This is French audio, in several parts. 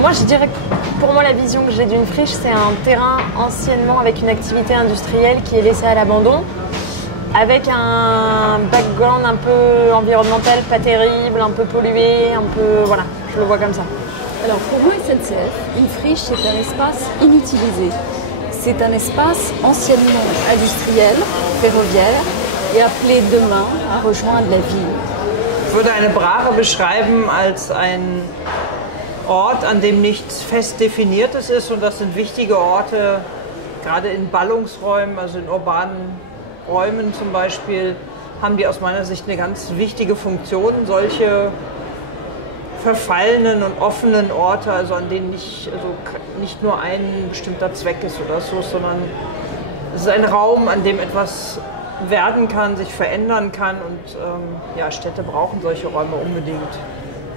Moi, je dirais que pour moi, la vision que j'ai d'une friche, c'est un terrain anciennement avec une activité industrielle qui est laissée à l'abandon, avec un background un peu environnemental pas terrible, un peu pollué, un peu... Voilà, je le vois comme ça. Alors pour moi, SNCF, une friche, c'est un espace inutilisé. C'est un espace anciennement industriel, ferroviaire, et appelé demain à rejoindre la ville. Ich würde eine Brache beschreiben als ein Ort, an dem nichts fest Definiertes ist, und das sind wichtige Orte, gerade in Ballungsräumen, also in urbanen Räumen zum Beispiel, haben die aus meiner Sicht eine ganz wichtige Funktion. Solche verfallenen und offenen Orte, also an denen nicht nur ein bestimmter Zweck ist oder so, sondern es ist ein Raum, an dem etwas werden kann, sich verändern kann, und ja, Städte brauchen solche Räume unbedingt.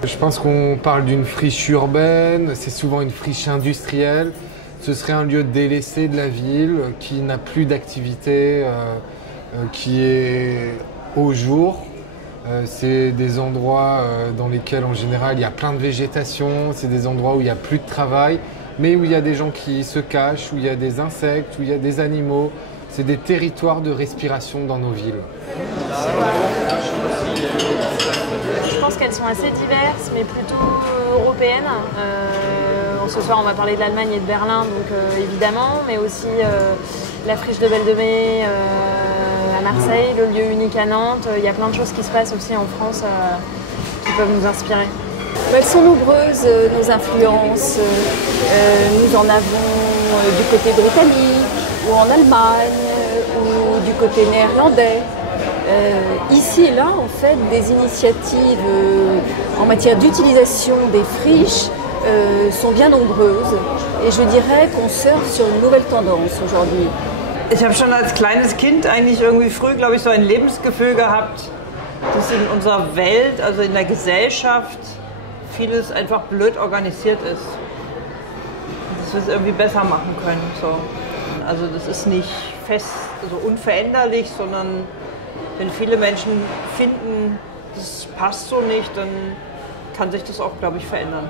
Je pense qu'on parle d'une friche urbaine, c'est souvent une friche industrielle. Ce serait un lieu délaissé de la ville qui n'a plus d'activité, qui est au jour. C'est des endroits dans lesquels en général il y a plein de végétation, c'est des endroits où il n'y a plus de travail, mais où il y a des gens qui se cachent, où il y a des insectes, où il y a des animaux. C'est des territoires de respiration dans nos villes. Je pense qu'elles sont assez diverses, mais plutôt européennes. Ce soir, on va parler de l'Allemagne et de Berlin, donc évidemment, mais aussi la friche de Belle de Mai à Marseille, le lieu unique à Nantes. Il y a plein de choses qui se passent aussi en France qui peuvent nous inspirer. Elles sont nombreuses, nos influences. Nous en avons du côté britannique, ou en Allemagne, ou du côté néerlandais. Ici et là, en fait, des initiatives en matière d'utilisation des friches sont bien nombreuses. Et je dirais qu'on surfe sur une nouvelle tendance aujourd'hui. Ich habe schon als kleines Kind eigentlich irgendwie früh, glaube ich, so ein Lebensgefühl gehabt, dass in unserer Welt, also in der Gesellschaft, vieles einfach blöd organisiert ist. Dass wir es irgendwie besser machen können. So. Also das ist nicht fest, also unveränderlich, sondern wenn viele Menschen finden, das passt so nicht, dann kann sich das auch, glaube ich, verändern.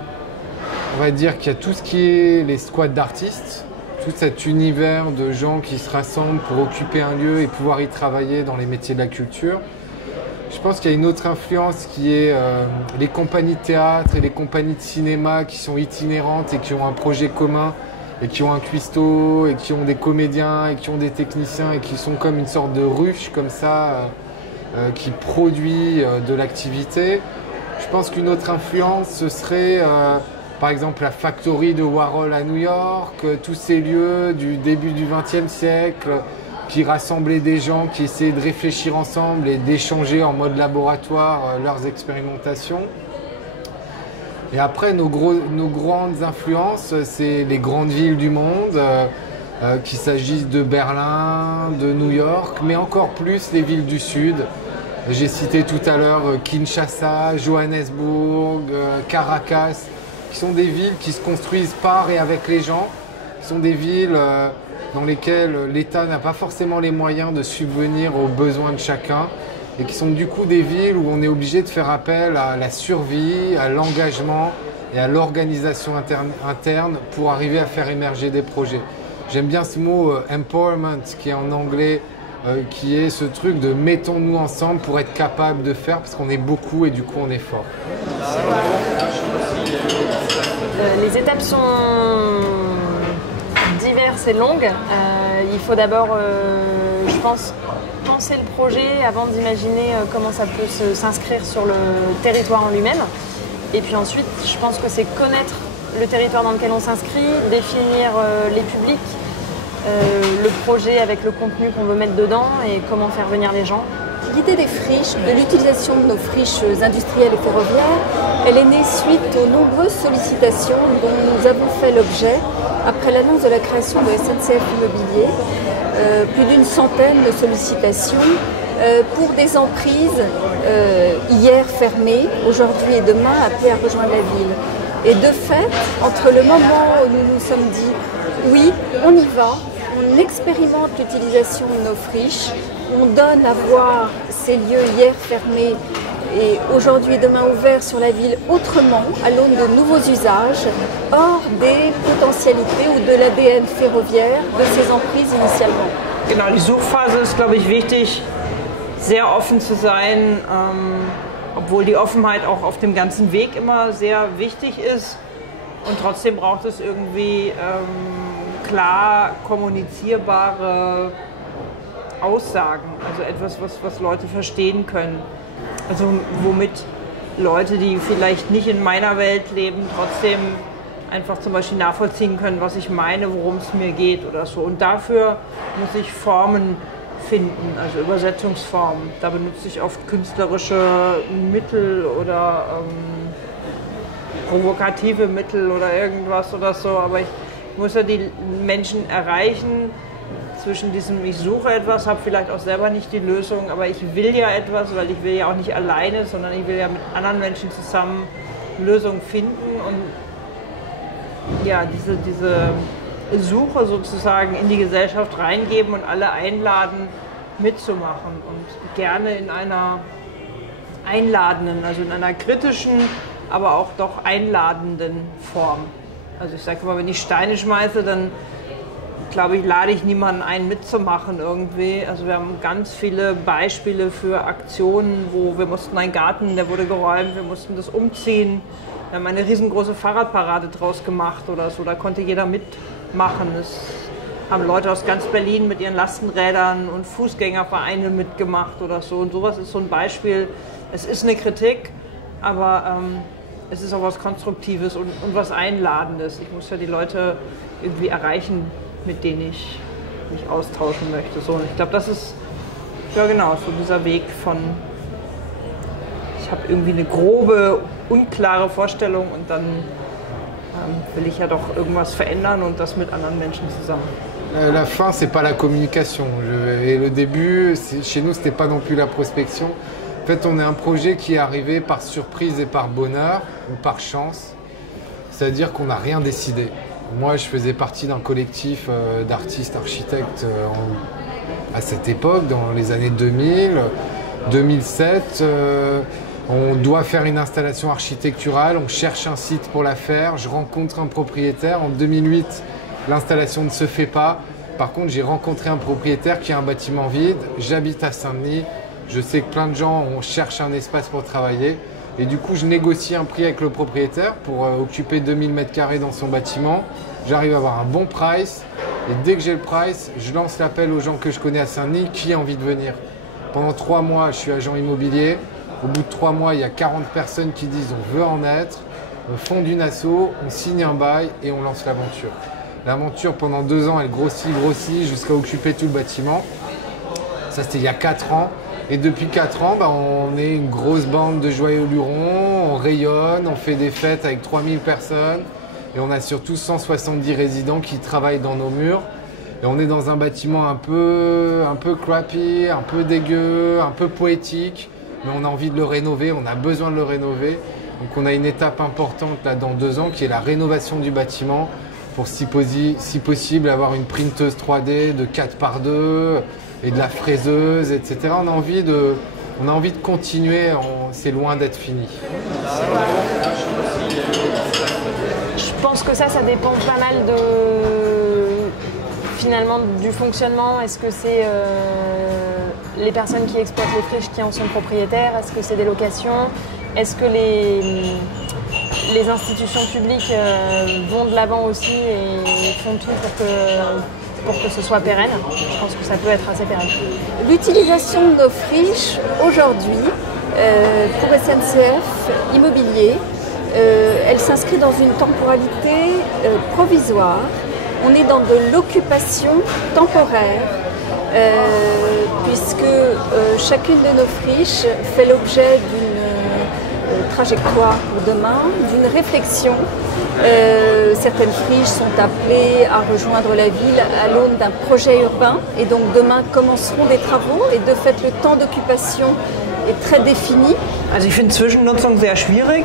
On va dire qu'il y a tout ce qui est les squats d'artistes, tout cet univers de gens qui se rassemblent pour occuper un lieu et pouvoir y travailler dans les métiers de la culture. Je pense qu'il y a une autre influence qui est les compagnies de théâtre et les compagnies de cinéma qui sont itinérantes et qui ont un projet commun et qui ont un cuistot et qui ont des comédiens et qui ont des techniciens et qui sont comme une sorte de ruche comme ça qui produit de l'activité. Je pense qu'une autre influence ce serait par exemple la Factory de Warhol à New York, tous ces lieux du début du XXe siècle qui rassemblaient des gens qui essayaient de réfléchir ensemble et d'échanger en mode laboratoire leurs expérimentations. Et après, nos grandes influences, c'est les grandes villes du monde, qu'il s'agisse de Berlin, de New York, mais encore plus les villes du Sud. J'ai cité tout à l'heure Kinshasa, Johannesburg, Caracas, qui sont des villes qui se construisent par et avec les gens, qui sont des villes dans lesquelles l'État n'a pas forcément les moyens de subvenir aux besoins de chacun, et qui sont du coup des villes où on est obligé de faire appel à la survie, à l'engagement et à l'organisation interne pour arriver à faire émerger des projets. J'aime bien ce mot empowerment qui est en anglais, qui est ce truc de mettons-nous ensemble pour être capable de faire parce qu'on est beaucoup et du coup on est fort. Les étapes sont diverses et longues. Il faut d'abord, je pense, penser le projet avant d'imaginer comment ça peut s'inscrire sur le territoire en lui-même. Et puis ensuite, je pense que c'est connaître le territoire dans lequel on s'inscrit, définir les publics, le projet avec le contenu qu'on veut mettre dedans et comment faire venir les gens. L'idée des friches, de l'utilisation de nos friches industrielles et ferroviaires, elle est née suite aux nombreuses sollicitations dont nous avons fait l'objet après l'annonce de la création de SNCF Immobilier. Plus d'une centaine de sollicitations pour des emprises hier fermées, aujourd'hui et demain appelées à rejoindre la ville. Et de fait, entre le moment où nous nous sommes dit « oui, on y va », on expérimente l'utilisation de nos friches, on donne à voir ces lieux hier fermés est aujourd'hui et demain ouvert sur la ville autrement, à l'aune de nouveaux usages, hors des potentialités ou de l'ADN ferroviaire de ces emprises initialement. Genau, die Suchphase ist, glaube ich, wichtig, sehr offen zu sein, obwohl die Offenheit auch auf dem ganzen Weg immer sehr wichtig ist. Und trotzdem braucht es irgendwie klar kommunizierbare Aussagen, also etwas, was Leute verstehen können. Also womit Leute, die vielleicht nicht in meiner Welt leben, trotzdem einfach zum Beispiel nachvollziehen können, was ich meine, worum es mir geht oder so. Und dafür muss ich Formen finden, also Übersetzungsformen. Da benutze ich oft künstlerische Mittel oder provokative Mittel oder irgendwas oder so. Aber ich muss ja die Menschen erreichen zwischen diesem, ich suche etwas, habe vielleicht auch selber nicht die Lösung, aber ich will ja etwas, weil ich will ja auch nicht alleine, sondern ich will ja mit anderen Menschen zusammen Lösungen finden und ja, diese Suche sozusagen in die Gesellschaft reingeben und alle einladen, mitzumachen und gerne in einer einladenden, also in einer kritischen, aber auch doch einladenden Form. Also ich sage immer, wenn ich Steine schmeiße, dann glaube ich, lade ich niemanden ein, mitzumachen irgendwie. Also wir haben ganz viele Beispiele für Aktionen, wo wir mussten einen Garten, der wurde geräumt, wir mussten das umziehen. Wir haben eine riesengroße Fahrradparade draus gemacht oder so, da konnte jeder mitmachen. Es haben Leute aus ganz Berlin mit ihren Lastenrädern und Fußgängervereine mitgemacht oder so. Und sowas ist so ein Beispiel. Es ist eine Kritik, aber es ist auch was Konstruktives und was Einladendes. Ich muss ja die Leute irgendwie erreichen, mit denen ich mich austauschen möchte. So, und ich glaube, das ist ja genau so dieser Weg von, ich habe irgendwie eine grobe, unklare Vorstellung und dann will ich ja doch irgendwas verändern und das mit anderen Menschen zusammen. La fin, c'est pas la communication. Et le début, chez nous, c'était pas non plus la prospection. En fait, on est un projet qui est arrivé par surprise et par bonheur, ou par chance. C'est-à-dire qu'on n'a rien décidé. Moi, je faisais partie d'un collectif d'artistes, architectes à cette époque, dans les années 2000, 2007. On doit faire une installation architecturale, on cherche un site pour la faire. Je rencontre un propriétaire. En 2008, l'installation ne se fait pas. Par contre, j'ai rencontré un propriétaire qui a un bâtiment vide. J'habite à Saint-Denis. Je sais que plein de gens cherchent un espace pour travailler. Et du coup, je négocie un prix avec le propriétaire pour occuper 2000 m² dans son bâtiment. J'arrive à avoir un bon price. Et dès que j'ai le price, je lance l'appel aux gens que je connais à Saint-Denis qui ont envie de venir. Pendant 3 mois, je suis agent immobilier. Au bout de 3 mois, il y a 40 personnes qui disent on veut en être. On fonde une asso, on signe un bail et on lance l'aventure. L'aventure, pendant 2 ans, elle grossit jusqu'à occuper tout le bâtiment. Ça, c'était il y a 4 ans. Et depuis 4 ans, on est une grosse bande de joyeux lurons, on rayonne, on fait des fêtes avec 3000 personnes et on a surtout 170 résidents qui travaillent dans nos murs. Et on est dans un bâtiment un peu crappy, un peu dégueu, un peu poétique, mais on a envie de le rénover, on a besoin de le rénover. Donc on a une étape importante là dans 2 ans qui est la rénovation du bâtiment pour si possible avoir une printeuse 3D de 4x2, et de la fraiseuse, etc. On a envie de continuer, c'est loin d'être fini. Je pense que ça dépend pas mal finalement du fonctionnement. Est-ce que c'est les personnes qui exploitent les friches qui en sont propriétaires? Est-ce que c'est des locations? Est-ce que les institutions publiques vont de l'avant aussi et font tout pour que ce soit pérenne? Je pense que ça peut être assez pérenne. L'utilisation de nos friches aujourd'hui pour SNCF Immobilier, elle s'inscrit dans une temporalité provisoire. On est dans de l'occupation temporaire puisque chacune de nos friches fait l'objet d'une trajectoire pour demain, d'une réflexion. Certaines friches sont appelées à rejoindre la ville à l'aune d'un projet urbain et donc demain commenceront des travaux et de fait le temps d'occupation est très défini. Also ich finde Zwischennutzung sehr schwierig,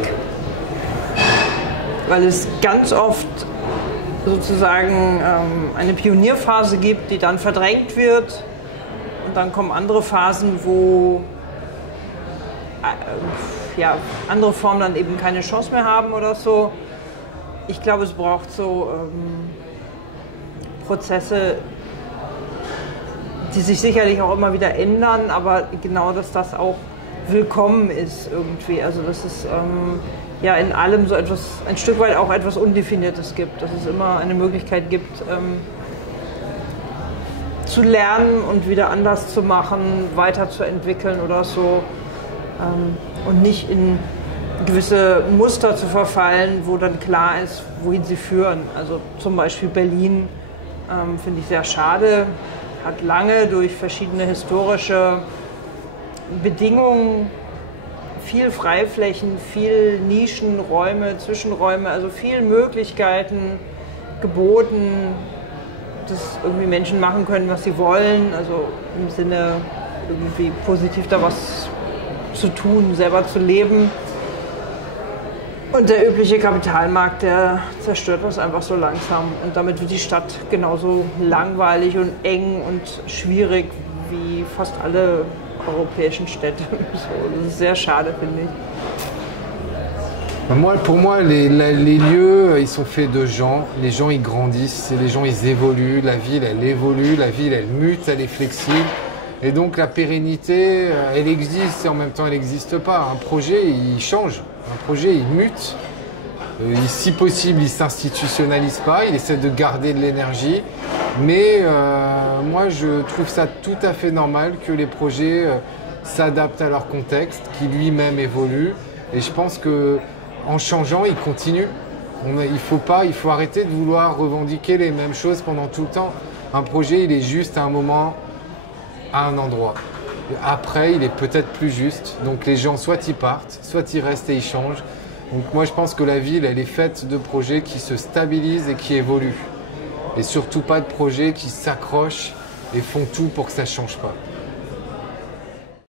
weil es ganz oft sozusagen eine Pionierphase gibt, die dann verdrängt wird und dann kommen andere Phasen, wo ja, andere Formen dann eben keine Chance mehr haben oder so. Ich glaube, es braucht so Prozesse, die sich sicherlich auch immer wieder ändern, aber genau, dass das auch willkommen ist irgendwie. Also dass es ja in allem so etwas, ein Stück weit auch etwas Undefiniertes gibt, dass es immer eine Möglichkeit gibt, zu lernen und wieder anders zu machen, weiterzuentwickeln oder so und nicht in gewisse Muster zu verfallen, wo dann klar ist, wohin sie führen. Also zum Beispiel Berlin finde ich sehr schade, hat lange durch verschiedene historische Bedingungen viel Freiflächen, viel Nischenräume, Zwischenräume, also viel Möglichkeiten geboten, dass irgendwie Menschen machen können, was sie wollen, also im Sinne irgendwie positiv da was zu tun, selber zu leben. Und der übliche Kapitalmarkt, der zerstört das einfach so langsam. Und damit wird die Stadt genauso langweilig und eng und schwierig wie fast alle europäischen Städte. So, das ist sehr schade, finde ich. Pour moi, les lieux, ils sont faits de gens. Les gens, ils grandissent, et les gens, ils évoluent. La ville, elle évolue, la ville, elle mute, elle est flexible. Et donc la pérennité, elle existe et en même temps, elle n'existe pas. Un projet, il change. Un projet, il mute. Si possible, il ne s'institutionnalise pas. Il essaie de garder de l'énergie. Mais moi, je trouve ça tout à fait normal que les projets s'adaptent à leur contexte, qui lui-même évolue. Et je pense que en changeant, il continue. Il faut arrêter de vouloir revendiquer les mêmes choses pendant tout le temps. Un projet, il est juste à un moment, à un endroit. Après, il est peut-être plus juste. Donc les gens, soit ils partent, soit ils restent et ils changent. Donc moi, je pense que la ville, elle est faite de projets qui se stabilisent et qui évoluent. Et surtout pas de projets qui s'accrochent et font tout pour que ça ne change pas.